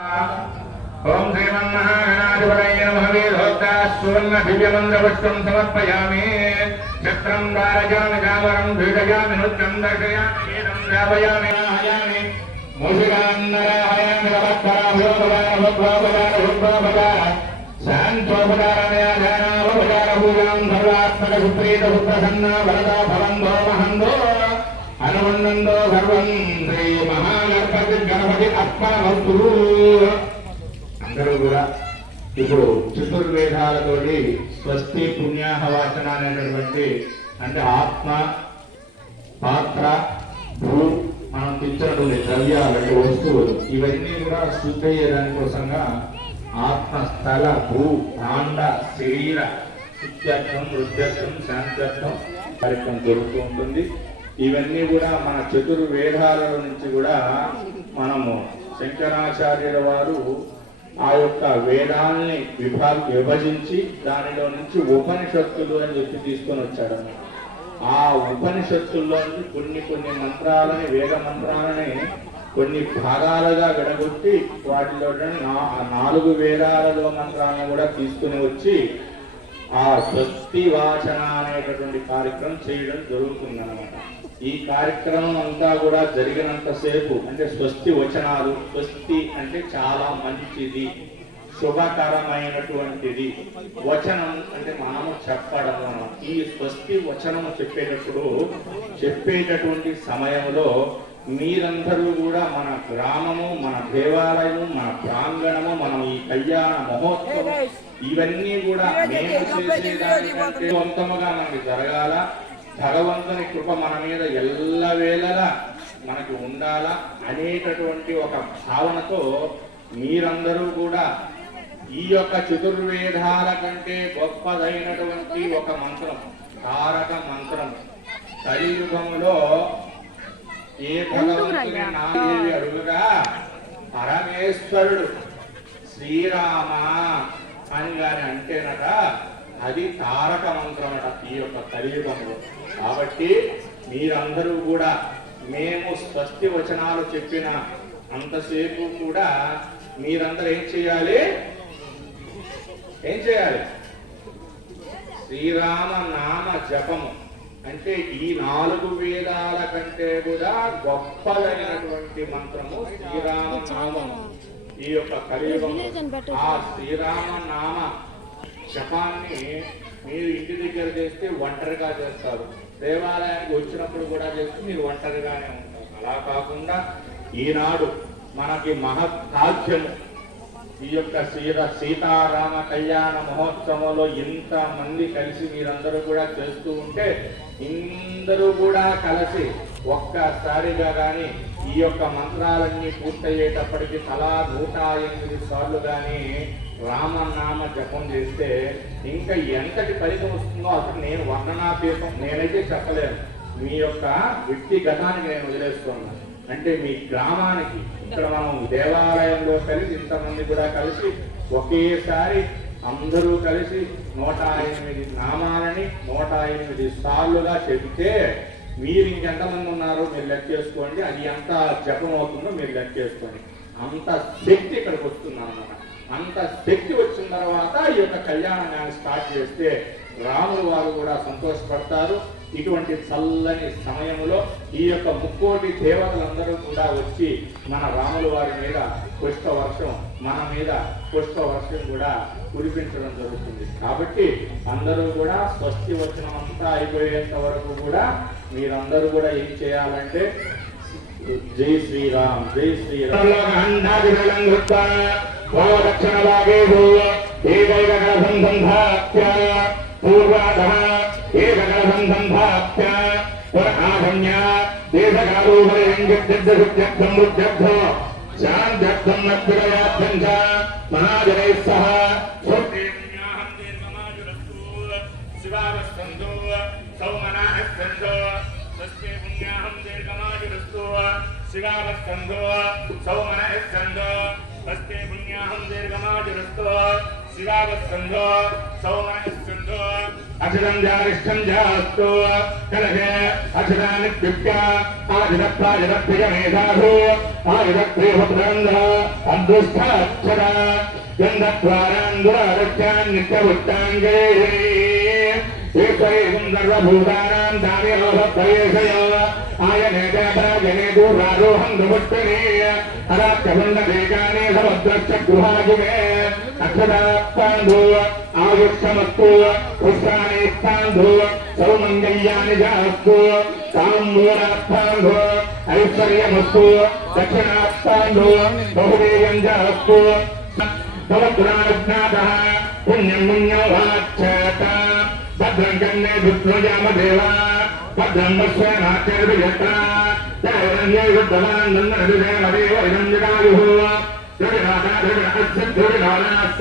ఓం శ్రీమన్మహాగణాధిపతయ నమః వేదోక్తా సువర్ణ దివ్యమంద్రపుష్పం సమర్పయామి. చక్రం రాజామి కామరం భీడయామి నృత్యం దర్శయామి. వేదం ధ్యాపయామి ఆయామి మూషికాన్నరాహయామి రవత్పరాభయోపదారభోపదారభోపదార శాంతోపదారమయాధానావపదార పూజాం సర్వాత్మక సుప్రీత సుప్రసన్న వరదా భవందో మహందో అనుబంధంతో సర్వం శ్రీ మహాగణపతి గణపతి ఆత్మవస్తు అందరూ కూడా ఇప్పుడు చతుర్వేదాలతోటి స్వస్తి పుణ్యాహవాచన అనేటటువంటి అంటే ఆత్మ పాత్ర భూ మనం తెచ్చినటువంటి ద్రవ్యాలు అంటే వస్తువులు ఇవన్నీ కూడా శుద్ధి అయ్యేదాని కోసంగా ఆత్మ స్థల భూ కాండ శరీర శుద్ధ్యర్థం వృద్ధ్యర్థం శాంత్యర్థం కార్యక్రమం జరుగుతూ ఉంటుంది. ఇవన్నీ కూడా మన చతుర్వేదాల నుంచి కూడా మనము శంకరాచార్యుల వారు ఆ యొక్క వేదాల్ని విభా విభజించి దానిలో నుంచి ఉపనిషత్తులు అని చెప్పి తీసుకొని వచ్చాడు ఆ ఉపనిషత్తుల్లో కొన్ని కొన్ని మంత్రాలని వేద మంత్రాలని కొన్ని భాగాలుగా విడగొట్టి వాటిలో నాలుగు వేదాలలో మంత్రాలను కూడా తీసుకుని వచ్చి ఆ స్వస్తి వాచన అనేటటువంటి కార్యక్రమం చేయడం జరుగుతుందన్నమాట. ఈ కార్యక్రమం అంతా కూడా జరిగినంతసేపు అంటే స్వస్తి వచనాలు స్వస్తి అంటే చాలా మంచిది శుభకరమైనటువంటిది. వచనం అంటే మనము చెప్పడము. ఈ స్వస్తి వచనము చెప్పేటప్పుడు చెప్పేటటువంటి సమయంలో మీరందరూ కూడా మన గ్రామము మన దేవాలయము మన ప్రాంగణము మనం ఈ కళ్యాణ మహోత్సవం ఇవన్నీ కూడా మేము చేసేదానికంటే సొంతముగా మనకి జరగాల. భగవంతుని కృప మన మీద ఎల్లవేళలా మనకి ఉండాలా అనేటటువంటి ఒక భావనతో మీరందరూ కూడా ఈ యొక్క చతుర్వేదాల కంటే గొప్పదైనటువంటి ఒక మంత్రం తారక మంత్రం. కలియుగములో ఏ భగవంతుని నాదేవి అడుగుగా? పరమేశ్వరుడు. శ్రీరామ అని గాని అంటేనట అది తారక మంత్రమట ఈ యొక్క కలియుగంలో. కాబట్టి మీరందరూ కూడా మేము స్వస్తి వచనాలు చెప్పిన అంతసేపు కూడా మీరందరూ ఏం చేయాలి? ఏం చేయాలి? శ్రీరామ నామ జపము. అంటే ఈ నాలుగు వేదాల కంటే కూడా గొప్పదైనటువంటి మంత్రము శ్రీరామ నామము. ఈ యొక్క కలియుగం ఆ శ్రీరామ నామ జపాన్ని మీరు ఇంటి దగ్గర చేస్తే ఒంటరిగా చేస్తారు. దేవాలయానికి వచ్చినప్పుడు కూడా చేస్తే మీరు ఒంటరిగానే ఉంటారు. అలా కాకుండా ఈనాడు మనకి మహత్కాధ్యము ఈ యొక్క సీత సీతారామ కళ్యాణ మహోత్సవంలో ఇంత మంది కలిసి మీరందరూ కూడా చేస్తూ ఉంటే ఇందరూ కూడా కలిసి ఒక్కసారిగా కానీ ఈ యొక్క మంత్రాలన్నీ పూర్తయ్యేటప్పటికి తలా నూట ఎనిమిది సార్లు కానీ రామనామ జపం చేస్తే ఇంకా ఎంతటి ఫలితం వస్తుందో అసలు నేను వర్ణనాతీతం నేనైతే చెప్పలేను. మీ యొక్క వ్యక్తిగతానికి నేను వదిలేస్తున్నాను. అంటే మీ గ్రామానికి ఇక్కడ మనం దేవాలయంలో కలిసి ఇంతమంది కూడా కలిసి ఒకేసారి అందరూ కలిసి నూట ఎనిమిది నామాలని నూట ఎనిమిది సార్లుగా చెబితే మీరు ఇంకెంతమంది ఉన్నారో మీరు లెక్క చేసుకోండి. అది ఎంత జపం అవుతుందో మీరు లెక్క చేసుకోండి. అంత శక్తి ఇక్కడికి వస్తుంది అన్నమాట. అంత శక్తి వచ్చిన తర్వాత ఈ యొక్క కళ్యాణాన్ని స్టార్ట్ చేస్తే రాముల వారు కూడా సంతోషపడతారు. ఇటువంటి చల్లని సమయంలో ఈ యొక్క ముక్కోటి దేవతలందరూ కూడా వచ్చి మన రాముల వారి మీద పుష్ప వర్షం మన మీద పుష్ప వర్షం కూడా కురిపించడం జరుగుతుంది. కాబట్టి అందరూ కూడా స్వస్తి వచనం అంతా అయిపోయేంత వరకు కూడా మీరందరూ కూడా ఏం చేయాలంటే జై శ్రీరామ్ జై శ్రీరామ్. संधाप्य और आगम्य देश कालोपरि यंगत्यब्द सुत्यब्दम मुत्यब्द शांत्यब्दम नब्दगयात्यंच महाजनै सह शिवावस्तंतो सौमनास्तंतो तस्मे पुण्याहं दीर्घमायुरस्तु शिवावस्तंतो सौमनास्तंतो तस्मे पुण्याहं दीर्घमायुरस्तु शिवावस्तंतो सौमनास्तंतो అక్షరం జారిష్టం జాస్తు కలహే అక్షరాన్ని పిప్య ఆయుధ ప్రాయుధ ప్రియమేధాసు ఆయుధ ప్రియభద్రంధ అదృష్టాక్షర గంధద్వారాంగురారక్యాన్ నిత్యవృత్తాంగే ఏకైవం సర్వభూతానాం ఆయనే ప్రాజనే దూరారోహం దుముష్టనే అరాక్యముండేకానే సముద్రశ్చ గృహాజిమే అక్షరాపాంధు ఆయుష్యమస్తు పుష్పాణి సౌమంగళ్యాన్ని జాస్తూవ జాస్తు ఐశ్వర్యమస్తూవ ఐశ్వర్యమస్తు దక్షిణాపాంధు బహుదేయం జాస్తు భవద్రాజ్ఞాతः పుణ్యం పుణ్యం వాచ్చేత భద్రం కన్నే దుఃఖయామ దేవ భద్రం వశ్వనాచర్యత జయరణ్యే యుద్ధవాన్ విజయమదేవ ఇదం జగాయుః జగనాథ జగనస్య జగనాథ